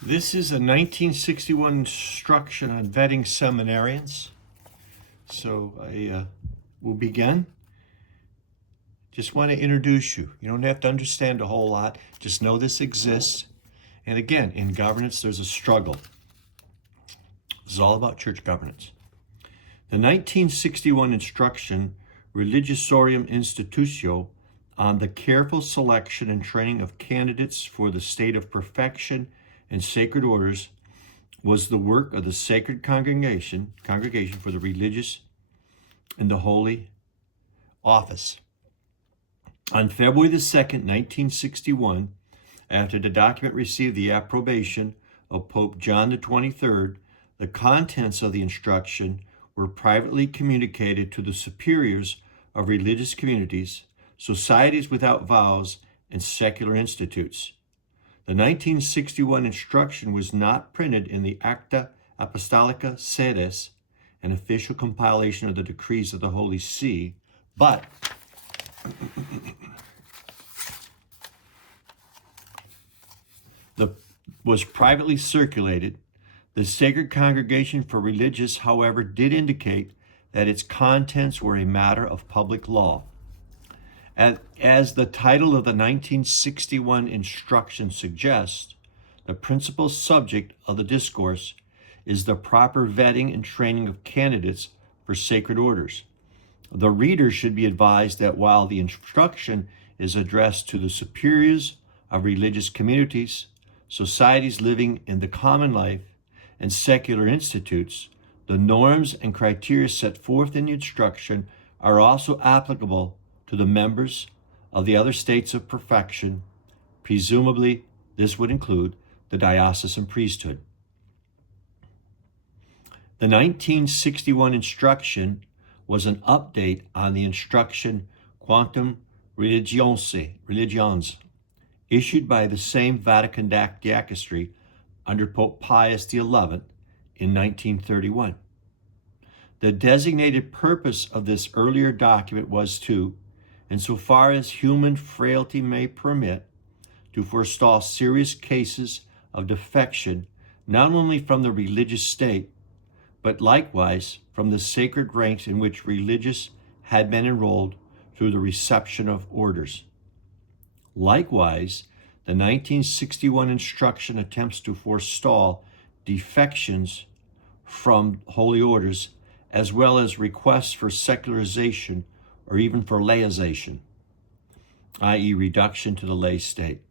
This is a 1961 instruction on vetting seminarians. So I will begin. Just want to introduce you. You don't have to understand a whole lot. Just know this exists. And again, in governance, there's a struggle. This is all about church governance. The 1961 instruction, Religiosorium Institutio, on the careful selection and training of candidates for the state of perfection and sacred orders, was the work of the Sacred Congregation for the Religious and the Holy Office. On February the 2nd, 1961, after the document received the approbation of Pope John the 23rd, the contents of the instruction were privately communicated to the superiors of religious communities, societies without vows, and secular institutes. The 1961 instruction was not printed in the Acta Apostolica Sedes, an official compilation of the decrees of the Holy See, but was privately circulated. The Sacred Congregation for Religious, however, did indicate that its contents were a matter of public law. As the title of the 1961 instruction suggests, the principal subject of the discourse is the proper vetting and training of candidates for sacred orders. The reader should be advised that while the instruction is addressed to the superiors of religious communities, societies living in the common life, and secular institutes, the norms and criteria set forth in the instruction are also applicable to the members of the other states of perfection. Presumably, this would include the diocesan priesthood. The 1961 instruction was an update on the instruction Quantum Religiones, issued by the same Vatican dicastery under Pope Pius XI in 1931. The designated purpose of this earlier document was to, insofar as human frailty may permit, to forestall serious cases of defection not only from the religious state, but likewise from the sacred ranks in which religious had been enrolled through the reception of orders. Likewise, the 1961 instruction attempts to forestall defections from holy orders, as well as requests for secularization or even for laization, i.e. reduction to the lay state,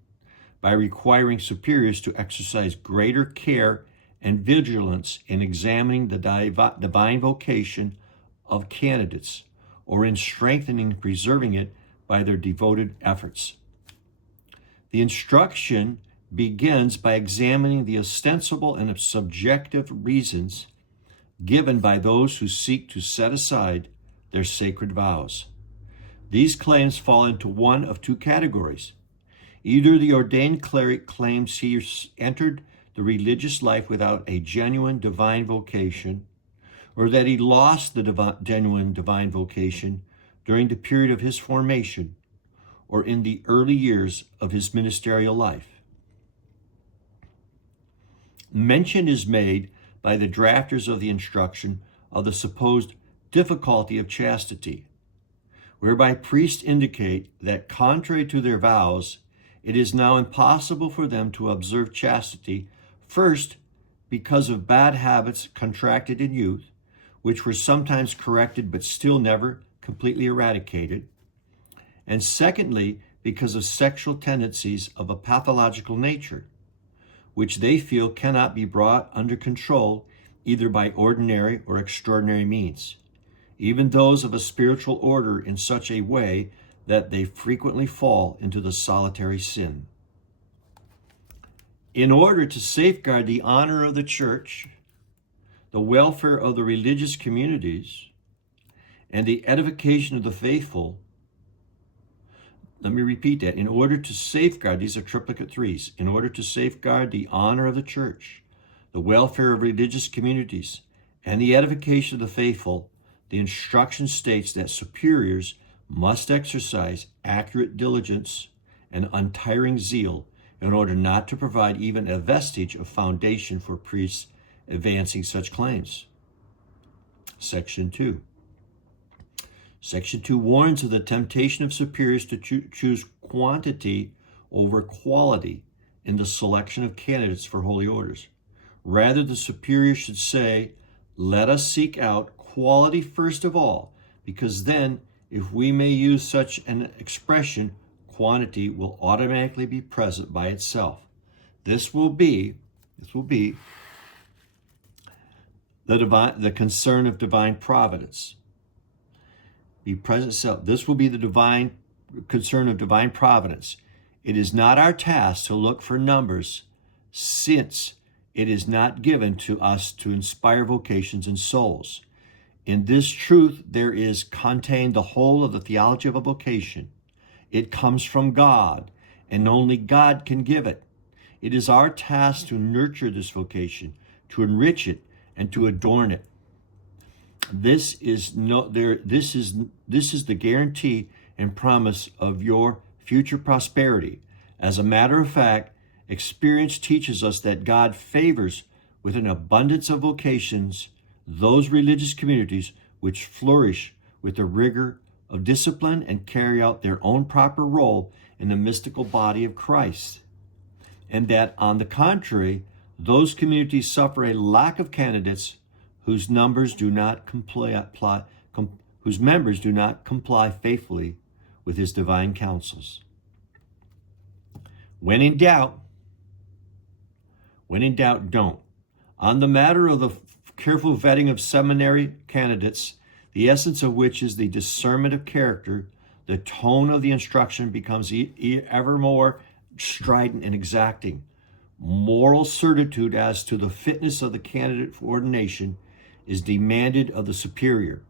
by requiring superiors to exercise greater care and vigilance in examining the divine vocation of candidates, or in strengthening and preserving it by their devoted efforts. The instruction begins by examining the ostensible and subjective reasons given by those who seek to set aside their sacred vows. These claims fall into one of two categories. Either the ordained cleric claims he entered the religious life without a genuine divine vocation, or that he lost the genuine divine vocation during the period of his formation or in the early years of his ministerial life. Mention is made by the drafters of the instruction of the supposed difficulty of chastity, whereby priests indicate that contrary to their vows, it is now impossible for them to observe chastity, first, because of bad habits contracted in youth, which were sometimes corrected but still never completely eradicated, and secondly, because of sexual tendencies of a pathological nature, which they feel cannot be brought under control either by ordinary or extraordinary means, even those of a spiritual order, in such a way that they frequently fall into the solitary sin. In order to safeguard the honor of the church, the welfare of the religious communities, and the edification of the faithful, let me repeat that. In order to safeguard, these are triplicate threes, in order to safeguard the honor of the church, the welfare of religious communities, and the edification of the faithful, the instruction states that superiors must exercise accurate diligence and untiring zeal in order not to provide even a vestige of foundation for priests advancing such claims. Section 2. Section 2 warns of the temptation of superiors to choose quantity over quality in the selection of candidates for holy orders. Rather, the superior should say, let us seek out quality first of all, because then, if we may use such an expression, quantity will automatically be present by itself. This will be the concern of divine providence. Be present self. This will be the divine concern of divine providence. It is not our task to look for numbers, since it is not given to us to inspire vocations and souls. In this truth, there is contained the whole of the theology of a vocation. It comes from God, and only God can give it. It is our task to nurture this vocation, to enrich it, and to adorn it. This is the guarantee and promise of your future prosperity. As a matter of fact, experience teaches us that God favors with an abundance of vocations those religious communities which flourish with the rigor of discipline and carry out their own proper role in the mystical body of Christ. And that, on the contrary, those communities suffer a lack of candidates whose members do not comply faithfully with his divine counsels. When in doubt, don't. On the matter of the careful vetting of seminary candidates, the essence of which is the discernment of character, the tone of the instruction becomes ever more strident and exacting. Moral certitude as to the fitness of the candidate for ordination is demanded of the superior.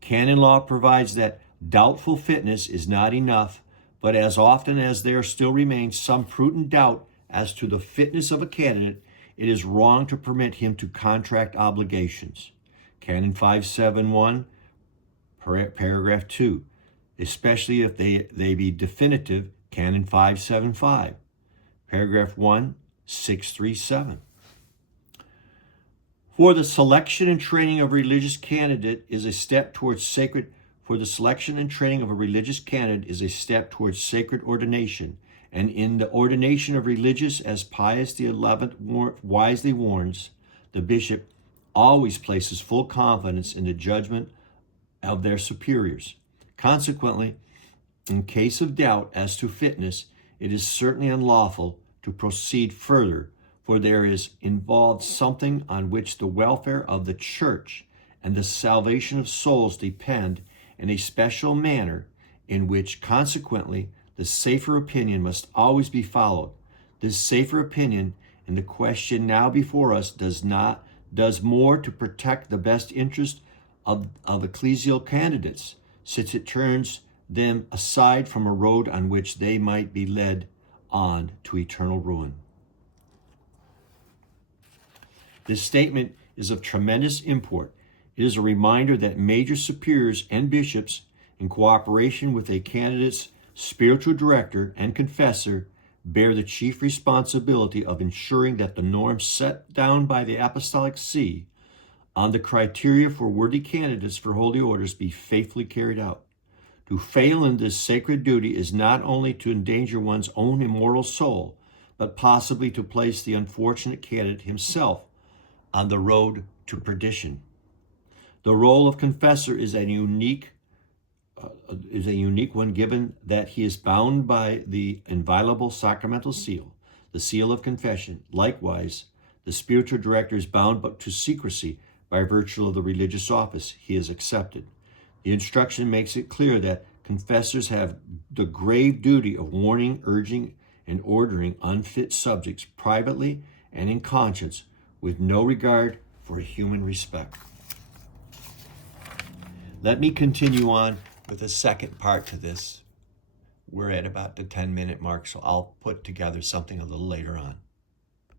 Canon law provides that doubtful fitness is not enough, but as often as there still remains some prudent doubt as to the fitness of a candidate, it is wrong to permit him to contract obligations. Canon 571, paragraph 2, especially if they be definitive. Canon 575, paragraph 1, 637. For the selection and training of a religious candidate is a step towards sacred. For the selection and training of a religious candidate is a step towards sacred ordination, and in the ordination of religious, as Pius XI wisely warns, the bishop always places full confidence in the judgment of their superiors. Consequently, in case of doubt as to fitness, it is certainly unlawful to proceed further, for there is involved something on which the welfare of the church and the salvation of souls depend in a special manner, in which, consequently, the safer opinion must always be followed. This safer opinion in the question now before us does more to protect the best interest of ecclesial candidates, since it turns them aside from a road on which they might be led on to eternal ruin. This statement is of tremendous import. It is a reminder that major superiors and bishops, in cooperation with a candidate's spiritual director and confessor, bear the chief responsibility of ensuring that the norms set down by the Apostolic See on the criteria for worthy candidates for holy orders be faithfully carried out. To fail in this sacred duty is not only to endanger one's own immortal soul, but possibly to place the unfortunate candidate himself on the road to perdition. The role of confessor is a unique one, given that he is bound by the inviolable sacramental seal, the seal of confession. Likewise, the spiritual director is bound but to secrecy by virtue of the religious office he has accepted. The instruction makes it clear that confessors have the grave duty of warning, urging, and ordering unfit subjects privately and in conscience, with no regard for human respect. Let me continue on with the second part to this. We're at about the 10-minute mark, so I'll put together something a little later on.